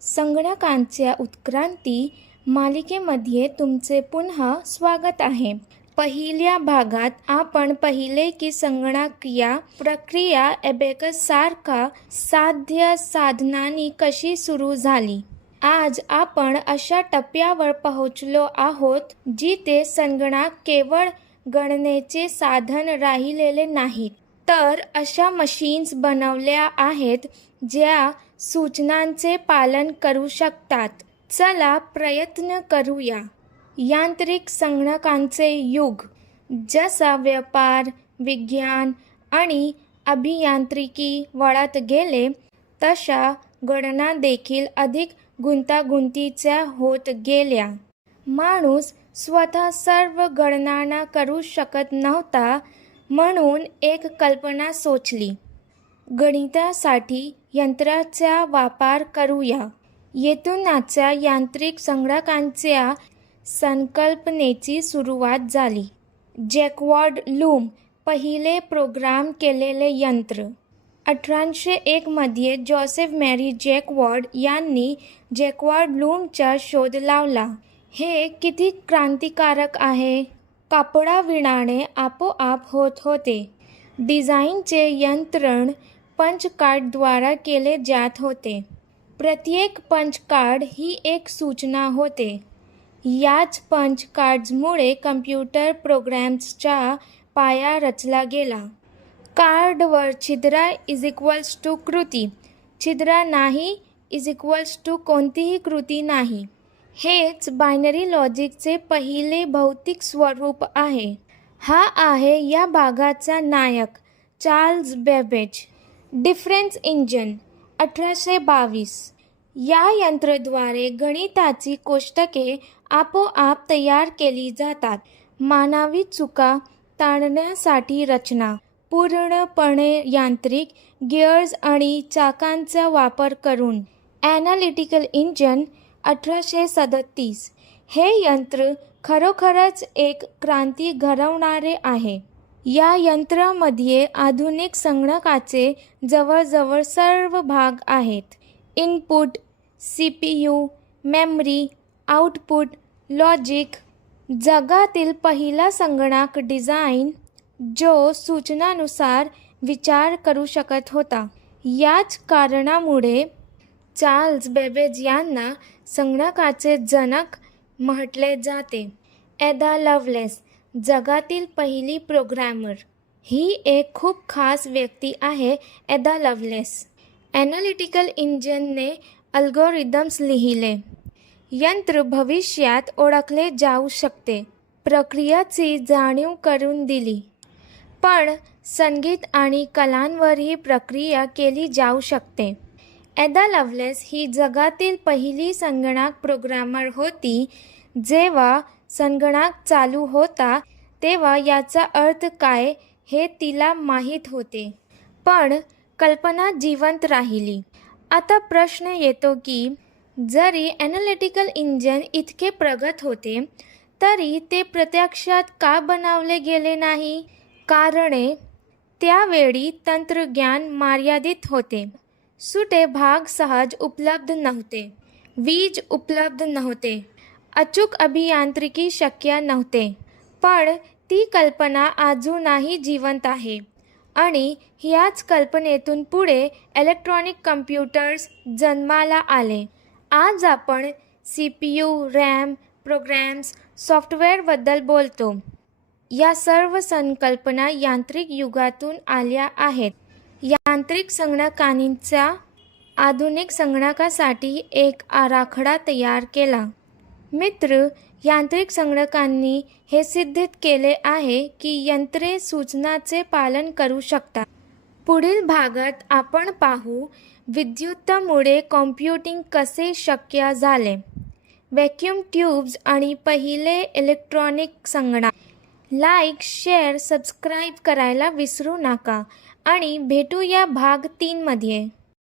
संगणकांच्या उत्क्रांती मालिकेमध्ये तुमचे पुन्हा स्वागत आहे. पहिल्या भागात आपण पाहिले की संगणकीय प्रक्रिया अबॅकस सारखा साध्य साधनांनी कशी सुरू झाली. आज आपण अशा टप्प्यावर पोहोचलो आहोत जिथे संगणक केवळ गणनेचे साधन राहिलेले नाहीत, तर अशा मशीन्स बनवल्या आहेत ज्या सूचनांचे पालन करू शकतात. चला प्रयत्न करूया. यांत्रिक संगणकांचे युग. जसा व्यापार, विज्ञान आणि अभियांत्रिकी वाढत गेले, तशा गणना देखील अधिक गुंतागुंतीच्या होत गेल्या. माणूस स्वतः सर्व गणना करू शकत नव्हता, म्हणून एक कल्पना सुचली. गणितासाठी यंत्राचा वापर करूया. येथूनच यांत्रिक संगणकांच्या संकल्पनेची सुरुवात झाली. जॅक्वार्ड लूम पहिले प्रोग्राम केलेले यंत्र. 1801 मध्ये जोसेफ मॅरी जॅक्वार्ड यांनी जॅक्वार्ड लूमचा शोध लावला. हे किती क्रांतिकारक आहे. कापडाविणाणे आपोआप होत होते. डिझाईनचे यंत्रण पंच कार्डद्वारे केले जात होते. प्रत्येक पंच कार्ड ही एक सूचना होते. याच पंच कार्ड्समुळे कम्प्युटर प्रोग्राम्सचा पाया रचला गेला. कार्डवर छिद्र = कृती, छिद्र नाही = कोणतीही कृती नाही. हेच बायनरी लॉजिकचे पहिले भौतिक स्वरूप आहे. हा आहे या भागाचा नायक, चार्ल्स बेबेज. Difference engine 1822. या यंत्राद्वारे गणिताची कोष्टके आपोआप तयार केली जातात. मानवी चुका टाळण्यासाठी रचना. पूर्णपणे यांत्रिक गिअर्स आणि चाकांचा वापर करून. Analytical engine 1837. हे यंत्र खरोखरच एक क्रांती घडवणारे आहे. या यंत्रामध्ये आधुनिक संगणकाचे जवळजवळ सर्व भाग आहेत. Input, CPU, memory, output, logic. जगातील पहिला संगणक डिझाईन जो सूचनांनुसार विचार करू शकत होता. याच कारणामुळे चार्ल्स बेबेज यांना संगणकाचे जनक म्हटले जाते. ॲडा लव्हलेस जगातील पहिली प्रोग्रामर. ही एक खूप खास व्यक्ती आहे. ॲडा लव्हलेस ॲनालिटिकल इंजिनने अल्गोरिदम्स लिहिले. यंत्र भविष्यात ओळखले जाऊ शकते. प्रक्रियेची जाणीव करून दिली. पण संगीत आणि कलांवरही प्रक्रिया केली जाऊ शकते. ॲडा लव्हलेस ही जगातील पहिली संगणक प्रोग्रामर होती. जेव्हा संगणक चालू होता तेव्हा याचा अर्थ काय हे तिला माहीत होते. पण कल्पना जिवंत राहिली. आता प्रश्न येतो की जरी ॲनालिटिकल इंजिन इतके प्रगत होते, तरी ते प्रत्यक्षात का बनवले गेले नाही? कारणे. त्यावेळी तंत्रज्ञान मर्यादित होते. सुटे भाग सहज उपलब्ध नव्हते. वीज उपलब्ध नव्हते. अचूक अभियांत्रिकी शक्य नव्हते. पण ती कल्पना अजूनही जिवंत आहे आणि ह्याच कल्पनेतून पुढे इलेक्ट्रॉनिक कम्प्युटर्स जन्माला आले. आज आपण CPU, RAM, प्रोग्राम्स, सॉफ्टवेअरबद्दल बोलतो. या सर्व संकल्पना यांत्रिक युगातून आल्या आहेत. यांत्रिक संगणकांचा आधुनिक संगणकासाठी एक आराखडा तयार केला. मित्र, यांत्रिक संगणकांनी हे सिद्ध केले आहे की यंत्रे सूचनांचे पालन करू शकतात. पुढील भागात आपण पाहू विद्युतमुळे कॉम्प्युटिंग कसे शक्य झाले. व्हॅक्यूम ट्यूब्स आणि पहिले इलेक्ट्रॉनिक संगणक. लाईक, शेअर, सबस्क्राईब करायला विसरू नका आणि भेटूया भाग 3 मध्ये.